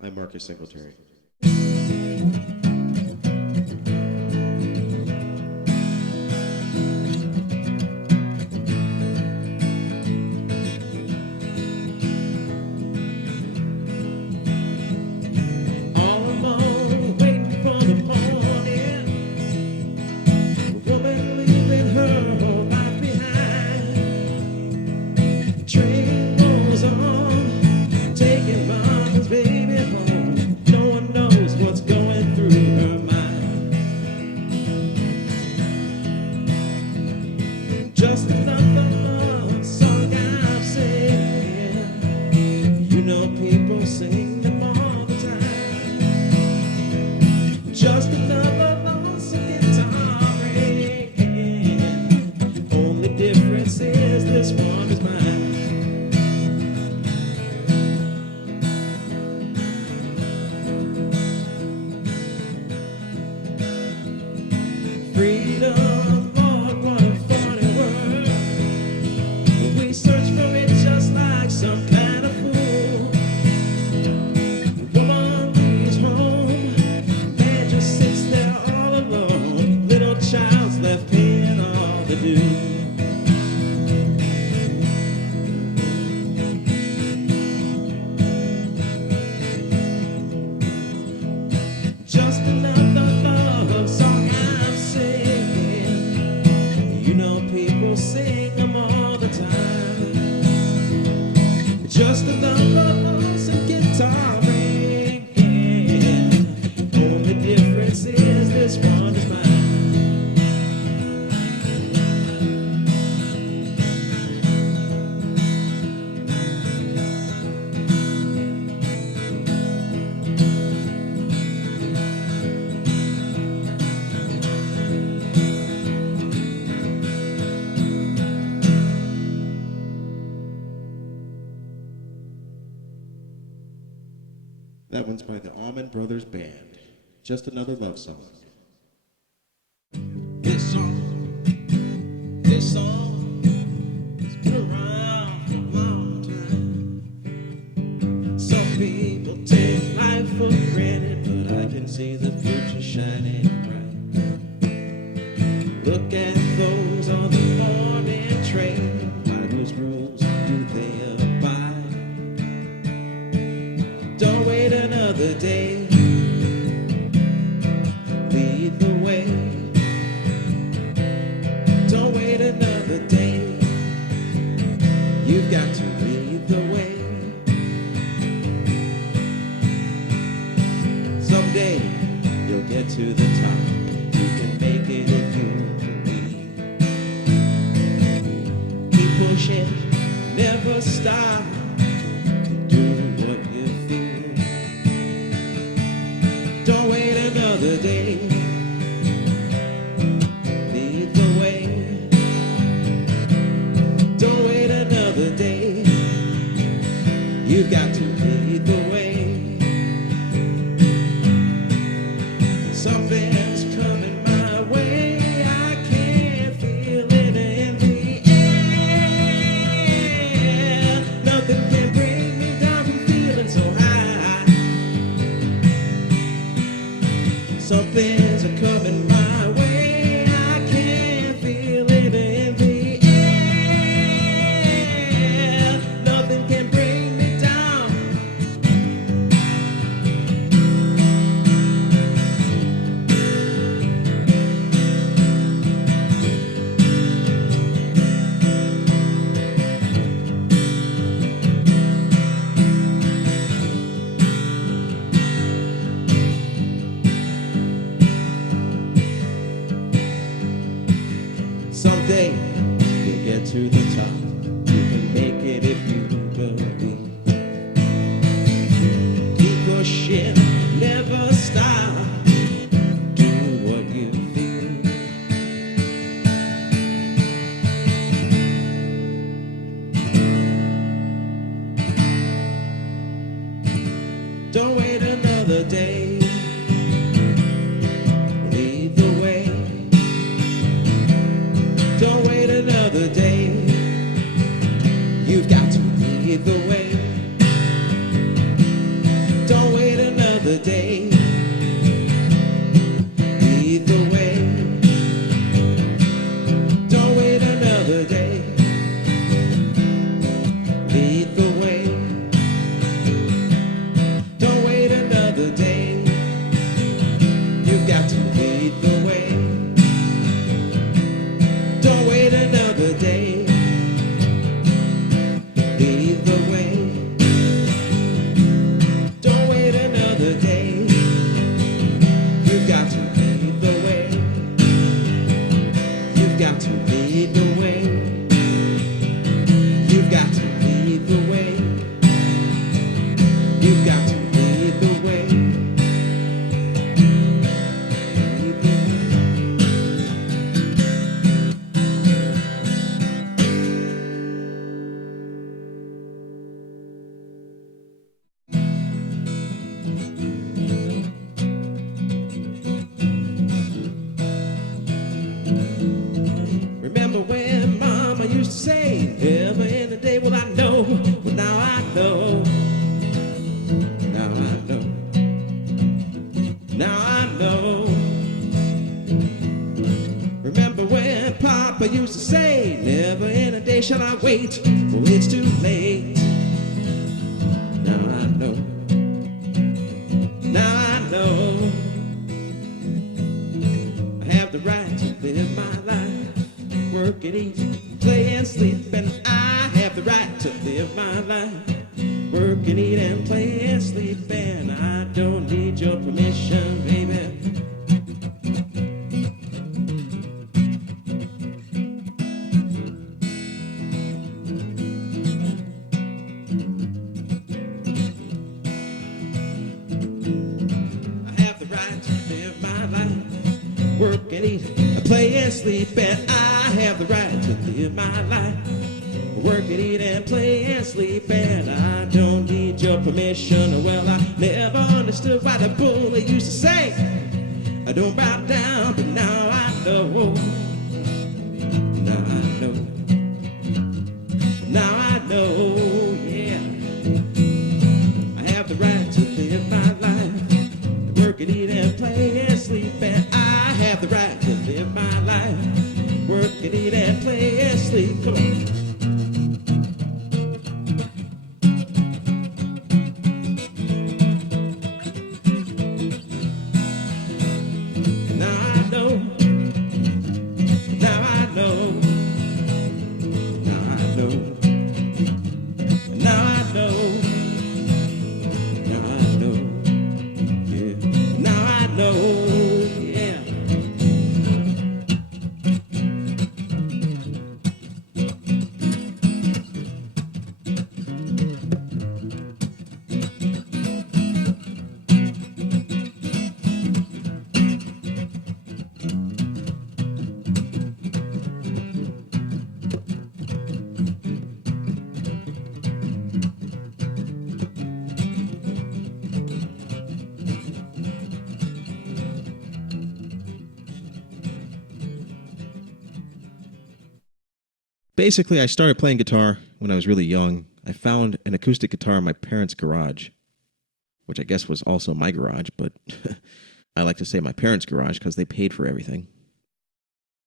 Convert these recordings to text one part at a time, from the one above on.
I'm Marcus Singletary. That one's by the Allman Brothers Band. Just Another Love Song. This song has been around for a long time. Some people take life for granted, but I can see the future shining bright. Look at those on the morning train. By whose rules do they abide? Don't wait another day. Lead the way. Don't wait another day. You've got to lead the way. Someday you'll get to the top. You can make it if you believe. Keep pushing, never stop. Do what you feel. Don't wait another day. Lead the way. Don't wait another day. You've got to lead the way. Something's coming my way. I can feel it in the air. Nothing can bring me down from feeling so high. Something's coming my way. I can feel it in the air. Nothing can bring me down. Someday you'll get to the top. You can make it if you believe. Keep pushing, never stop. Do what you feel. Don't wait another day. Lead the way. Don't wait another day. You've got to lead the way. Don't wait another day. Lead the way. Don't wait another day. Lead the way. Don't wait another day. You've got to lead the way. Don't wait another day. Lead the way. Don't wait another day. You've got to lead the way. You've got to lead the way. You've got to lead the way. You've got to lead the way. Lead the way. Remember when Mama used to say, never in a day will I know. Well, now I know. Now I know. Now I know. Remember when Papa used to say, never in a day shall I wait, for it's too late. Now I know. Now I know. I have the right to live my life. Work and eat, play and sleep, and I have the right to live my life. Work and eat and play and sleep, and I don't need your permission, baby. I have the right to live my life. Work and eat, play and sleep, and I have the right to live my life. Work and eat and play and sleep, and I don't need your permission. Well, I never understood why the bully used to say, I don't bow down, but now I know. Now I know. Now I know, yeah. I have the right to live my life. Work and eat and play and sleep, and I have the right to live my life. Work and eat and play and sleep. Come on. Now I know. Now I know. Now I know. Now I know. Now I know. Yeah. Now I know. Yeah. Basically, I started playing guitar when I was really young. I found an acoustic guitar in my parents' garage, which I guess was also my garage, but I like to say my parents' garage because they paid for everything.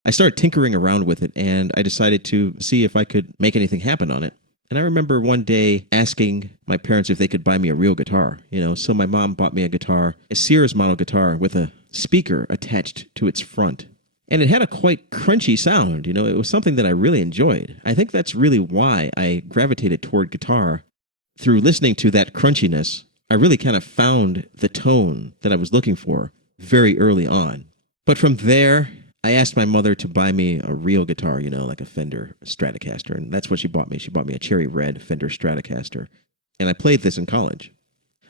I started tinkering around with it, and I decided to see if I could make anything happen on it. And I remember one day asking my parents if they could buy me a real guitar, so my mom bought me a guitar, a Sears model guitar with a speaker attached to its front. And it had a quite crunchy sound, it was something that I really enjoyed. I think that's really why I gravitated toward guitar. Through listening to that crunchiness, I really kind of found the tone that I was looking for very early on. But from there, I asked my mother to buy me a real guitar, like a Fender Stratocaster, and that's what she bought me. She bought me a cherry red Fender Stratocaster, and I played this in college.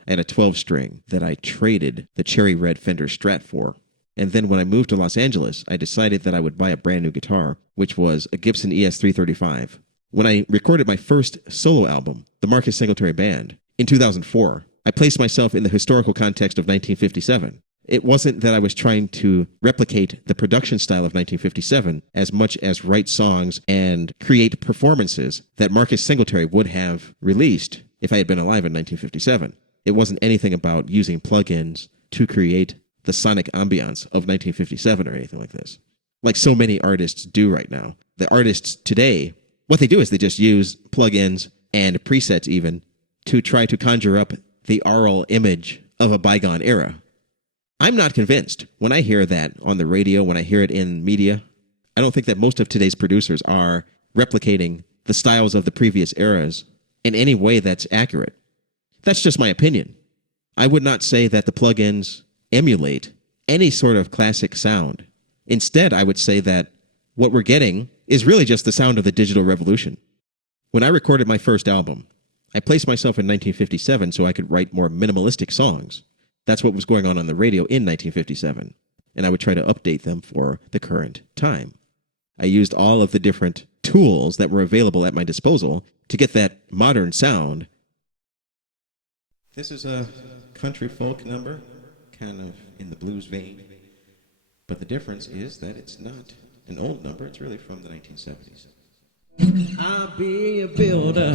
I had a 12-string that I traded the cherry red Fender Strat for. And then when I moved to Los Angeles, I decided that I would buy a brand new guitar, which was a Gibson ES335. When I recorded my first solo album, The Marcus Singletary Band, in 2004, I placed myself in the historical context of 1957. It wasn't that I was trying to replicate the production style of 1957 as much as write songs and create performances that Marcus Singletary would have released if I had been alive in 1957. It wasn't anything about using plugins to create the sonic ambiance of 1957 or anything like this, like so many artists do right now. The artists today, what they do is they just use plugins and presets even to try to conjure up the aural image of a bygone era. I'm not convinced. When I hear that on the radio, when I hear it in media, I don't think that most of today's producers are replicating the styles of the previous eras in any way that's accurate. That's just my opinion. I would not say that the plugins emulate any sort of classic sound. Instead, I would say that what we're getting is really just the sound of the digital revolution. When I recorded my first album, I placed myself in 1957 so I could write more minimalistic songs. That's what was going on the radio in 1957, and I would try to update them for the current time. I used all of the different tools that were available at my disposal to get that modern sound. This is a country folk number, kind of in the blues vein. But the difference is that it's not an old number, it's really from the 1970s. I'll be a builder,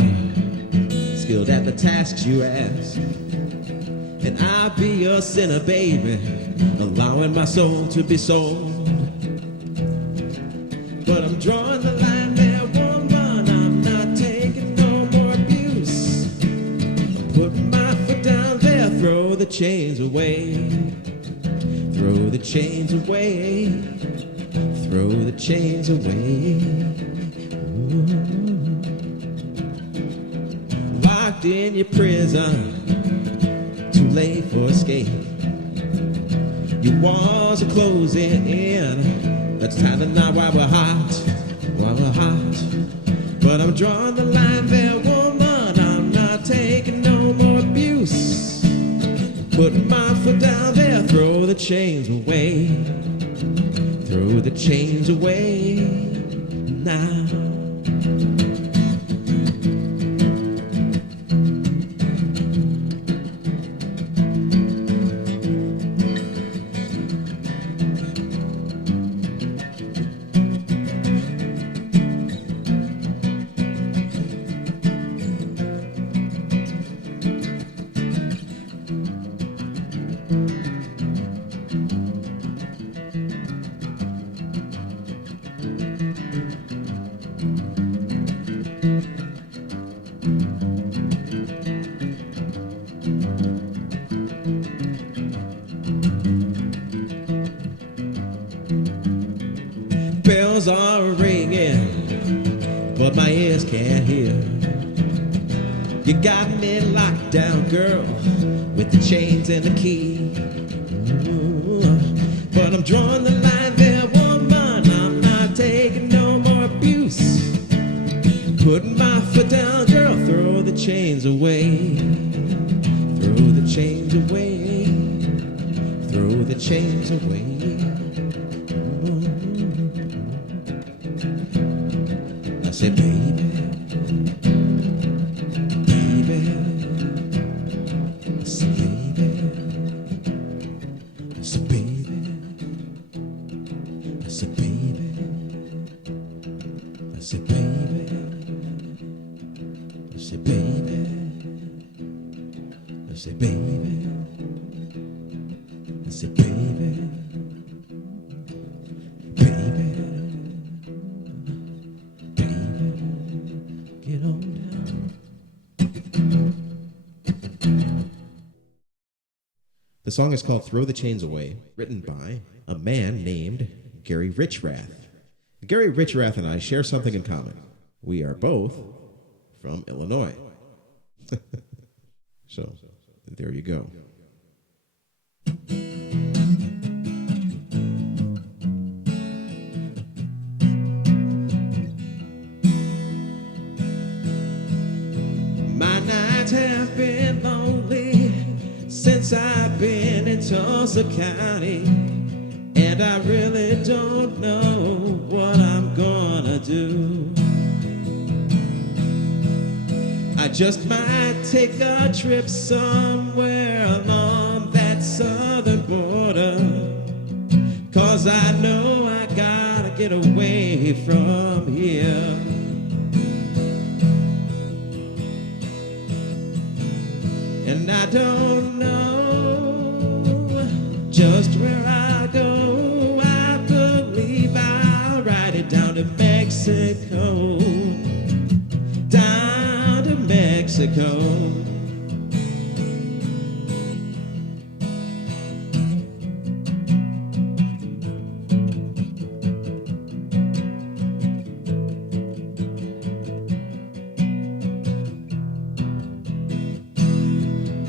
skilled at the tasks you ask. And I'll be your sinner, baby, allowing my soul to be sold. But I'm drawing the line there, woman, I'm not taking no more abuse. I'm putting my foot down there, throw the chains away. Throw the chains away. Throw the chains away. Ooh. Locked in your prison, too late for escape. Your walls are closing in. That's time to know why we're hot, why we're hot. But I'm drawing the line there, woman. I'm not taking no more abuse. Putting my foot down there, throw the chains away. Throw the chains away now. Bells are ringing, but my ears can't hear. You got me locked down, girl, with the chains and the key. Ooh. But I'm drawing the line there, woman. I'm not taking no more abuse. Putting my foot down, girl, throw the chains away. Throw the chains away. Throw the chains away. I said, baby, baby, I said, baby, I said, baby, I said, baby, I said, baby, I said, baby, I said, baby, I said, baby, baby. The song is called Throw the Chains Away, written by a man named Gary Richrath. Gary Richrath and I share something in common. We are both from Illinois. So, there you go. My nights have been lonely since I've been in Tulsa County, and I really don't know what I'm gonna do. I just might take a trip somewhere along that southern border, 'cause I know I gotta get away from here. And I don't just where I go, I believe I'll ride it down to Mexico, down to Mexico.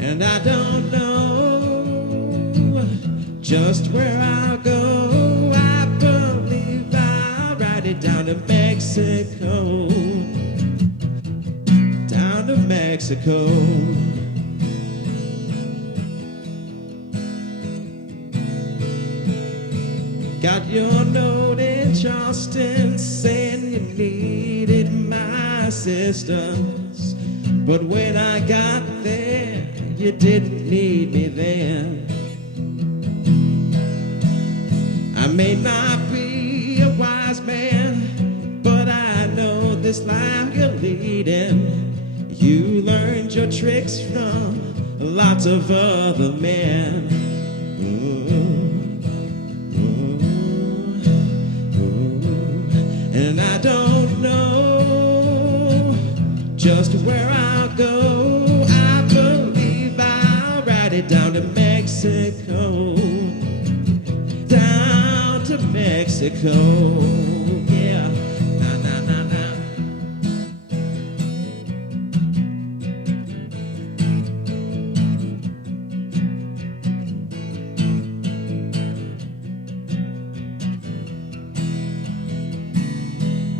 And I don't know just where I'll go. I believe I'll ride it down to Mexico, down to Mexico. Got your note in Charleston saying you needed my assistance, but when I got there, you didn't need me then. I may not be a wise man, but I know this life you're leading. You learned your tricks from lots of other men. And I don't know just where I'll go. I believe I'll ride it down to Mexico, down to Mexico. Yeah, na na na na.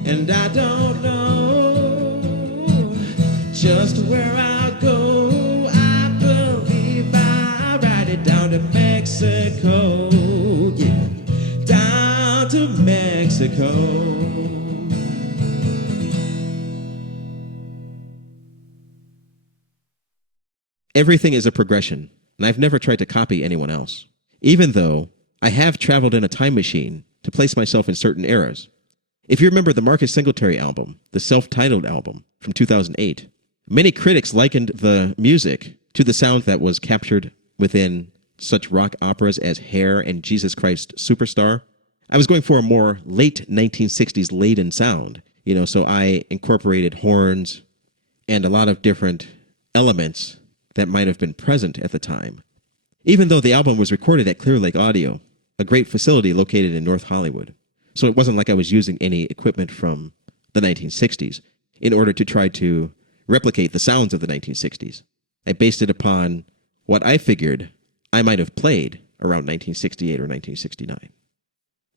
And I don't know just where I'll go. I believe I'll ride it down to Mexico. Yeah, down to Mexico. Everything is a progression, and I've never tried to copy anyone else, even though I have traveled in a time machine to place myself in certain eras. If you remember the Marcus Singletary album, the self-titled album from 2008, many critics likened the music to the sound that was captured within such rock operas as Hair and Jesus Christ Superstar. I was going for a more late 1960s laden sound, so I incorporated horns and a lot of different elements that might have been present at the time. Even though the album was recorded at Clear Lake Audio, a great facility located in North Hollywood. So it wasn't like I was using any equipment from the 1960s in order to try to replicate the sounds of the 1960s. I based it upon what I figured I might have played around 1968 or 1969.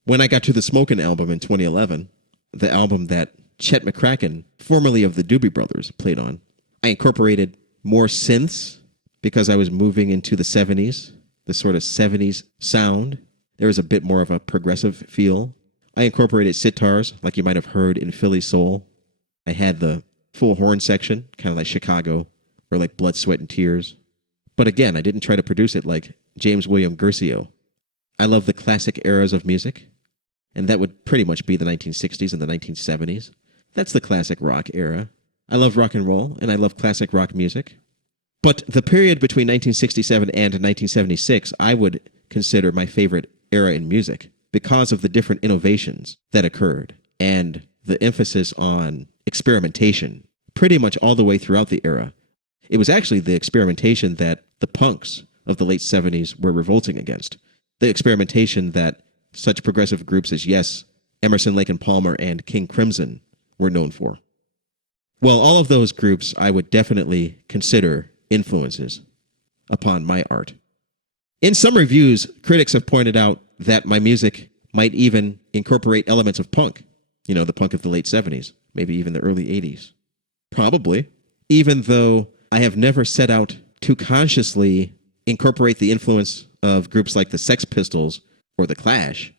When I got to the Smokin' album in 2011, the album that Chet McCracken, formerly of the Doobie Brothers, played on, I incorporated more synths because I was moving into the 70s, the sort of 70s sound. There was a bit more of a progressive feel. I incorporated sitars, like you might have heard in Philly Soul. I had the full horn section, kind of like Chicago, or like Blood, Sweat, and Tears. But again, I didn't try to produce it like James William Guercio. I love the classic eras of music, and that would pretty much be the 1960s and the 1970s. That's the classic rock era. I love rock and roll, and I love classic rock music. But the period between 1967 and 1976, I would consider my favorite era in music, because of the different innovations that occurred and the emphasis on experimentation pretty much all the way throughout the era. It was actually the experimentation that the punks of the late 70s were revolting against. The experimentation that such progressive groups as Yes, Emerson, Lake and Palmer, and King Crimson were known for. Well, all of those groups I would definitely consider influences upon my art. In some reviews, critics have pointed out that my music might even incorporate elements of punk, the punk of the late 70s, maybe even the early 80s. Probably, even though I have never set out to consciously incorporate the influence of groups like the Sex Pistols or the Clash.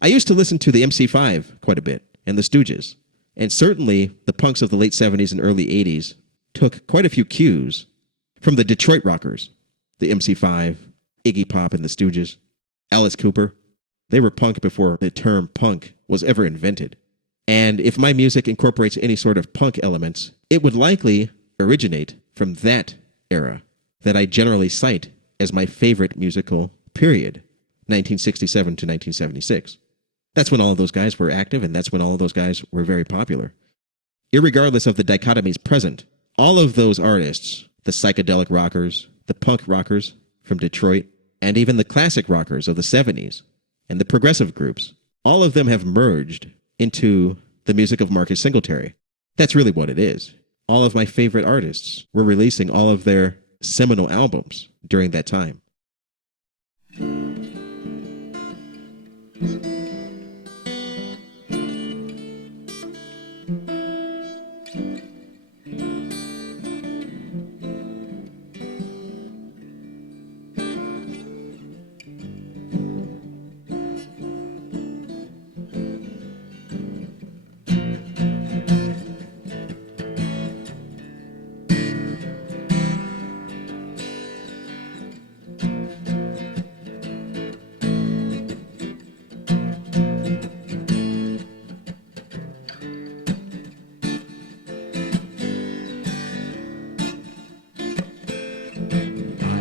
I used to listen to the MC5 quite a bit, and the Stooges, and certainly the punks of the late 70s and early 80s took quite a few cues from the Detroit rockers, the MC5, Iggy Pop and the Stooges, Alice Cooper. They were punk before the term punk was ever invented. And if my music incorporates any sort of punk elements, it would likely originate from that era that I generally cite as my favorite musical period. 1967 to 1976. That's when all of those guys were active, and that's when all of those guys were very popular. Irregardless of the dichotomies present, all of those artists, the psychedelic rockers, the punk rockers from Detroit, and even the classic rockers of the 70s, and the progressive groups, all of them have merged into the music of Marcus Singletary. That's really what it is. All of my favorite artists were releasing all of their seminal albums during that time.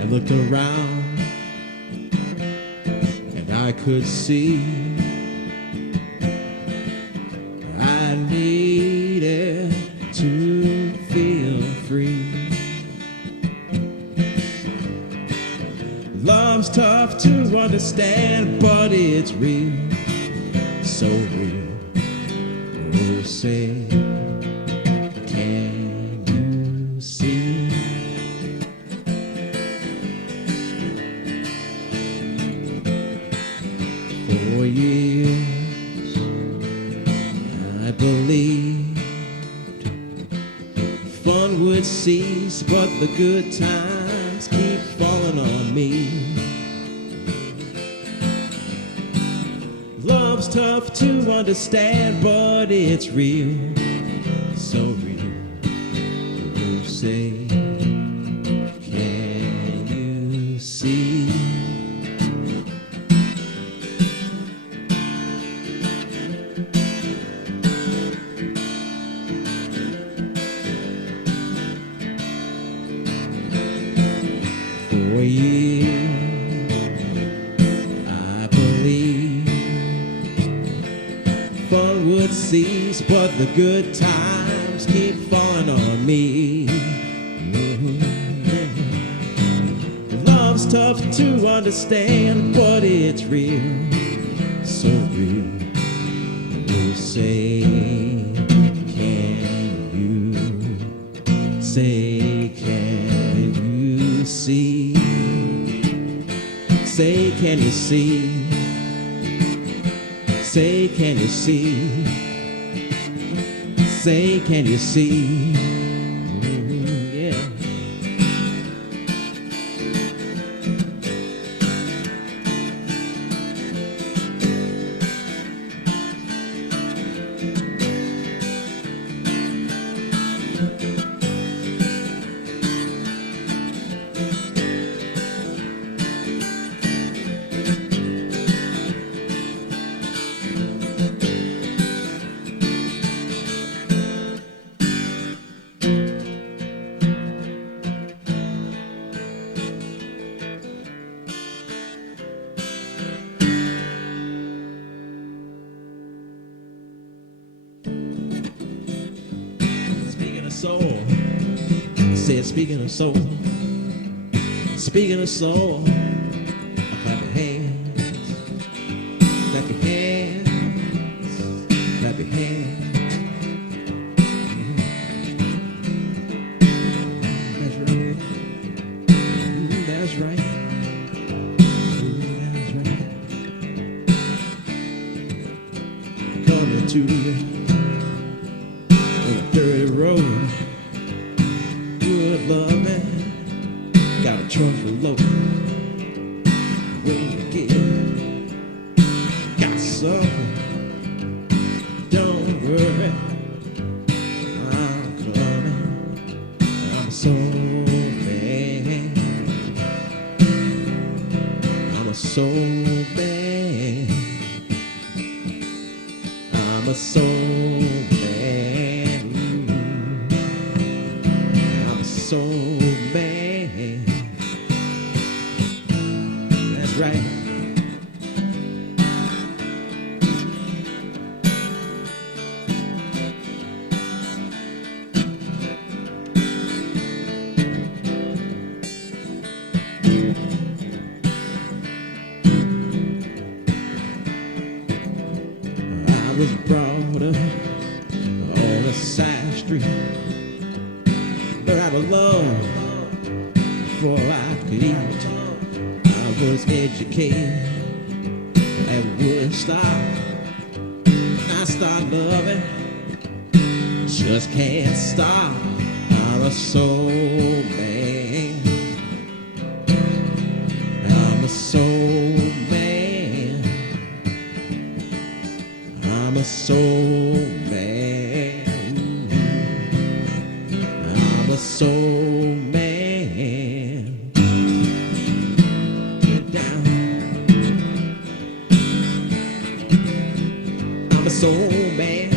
Looked around and I could see I needed to feel free. Love's tough to understand, but it's real, so real. Oh, say, can you see? For years I believed fun would cease, but the good times keep falling on me. Love's tough to understand, but it's real, so real. You say, can you see? For years, I believed fun would cease, but the good times keep falling on me. Love's tough to understand, but it's real, so real. You say, can you say, can you see? Say, can you see? Say, can you see? Say, can you see? Ooh, yeah. Soul. I said, speaking of soul, speaking of soul, clap your hands, clap your hands, clap your hands. That's right. That's right. That's right. Coming to you. Dirty road, good love, man. Got a trunk full of when you get, got something. Don't worry, I'm coming. I'm so bad. I'm so bad. I'm so bad. So bad. That's right. was educated at Woodstock. I start loving, just can't stop. I'm a soul man. I'm a soul man. I'm a soul man. I'm a soul man. Get down. I'm a soul man.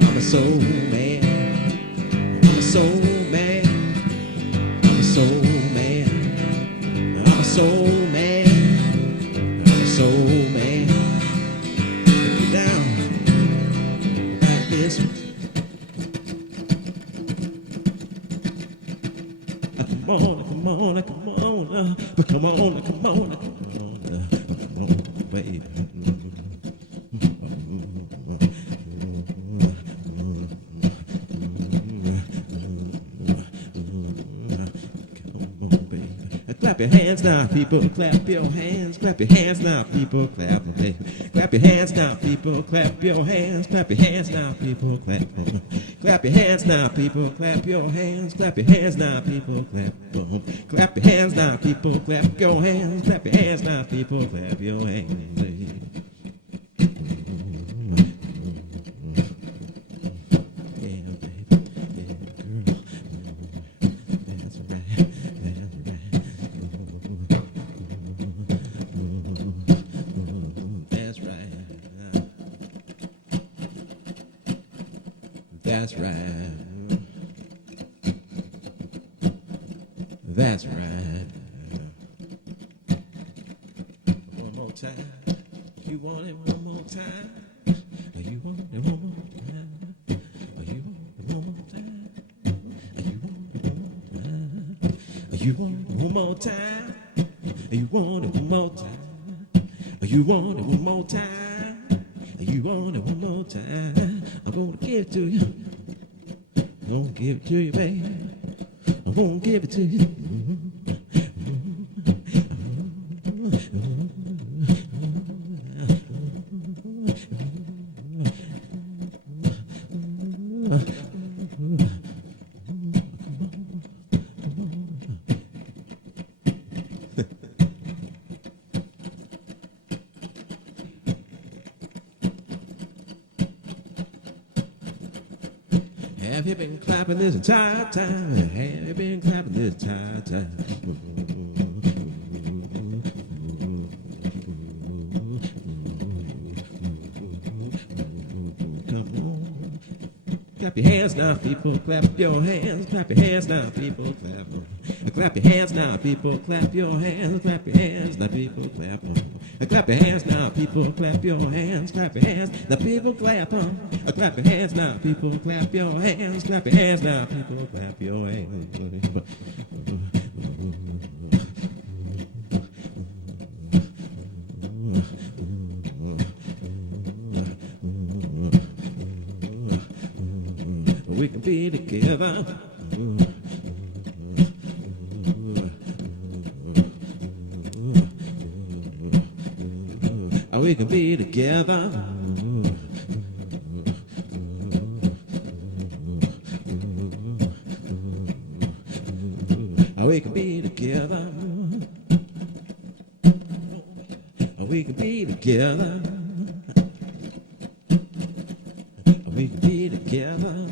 I'm a soul man. I'm a soul man. I'm a soul man. I'm a soul man. I'm a soul man. Get down. Like this. Come on, come on, come on, but come on, come on, come on, baby. Clap your hands now, people. Clap your hands. Clap your hands now, people. Clap them, baby. Clap your hands now, people. Clap your hands. Clap your hands now, people. Clap them. Clap your hands now, people. Clap your hands. Clap your hands now, people. Clap them. Clap your hands now, people. Clap your hands. Clap your hands now, people. Clap your hands. That's right. That's right. One more time. You want it one more time? You want it one more time? You want it one more time? You want it one more time? You want it one more time? You want it one more time? You want it one more time? I'm gonna give it to you. I'm gonna give it to you, baby. I'm gonna give it to you. Have you been clapping this entire time? Have you been clapping this entire time? Come on. Clap your hands now, people. Clap your hands. Clap your hands now, people. Clap. Clap your hands now, people. Clap your hands. Clap your hands now, people. Clap on. Clap your hands now, people. Clap your hands. Clap your hands. The people clap on. Clap your hands now, people. Clap your hands. Clap your hands now, people. Clap your hands. We can be together. We can be together. We can be together. We can be together. We can be together.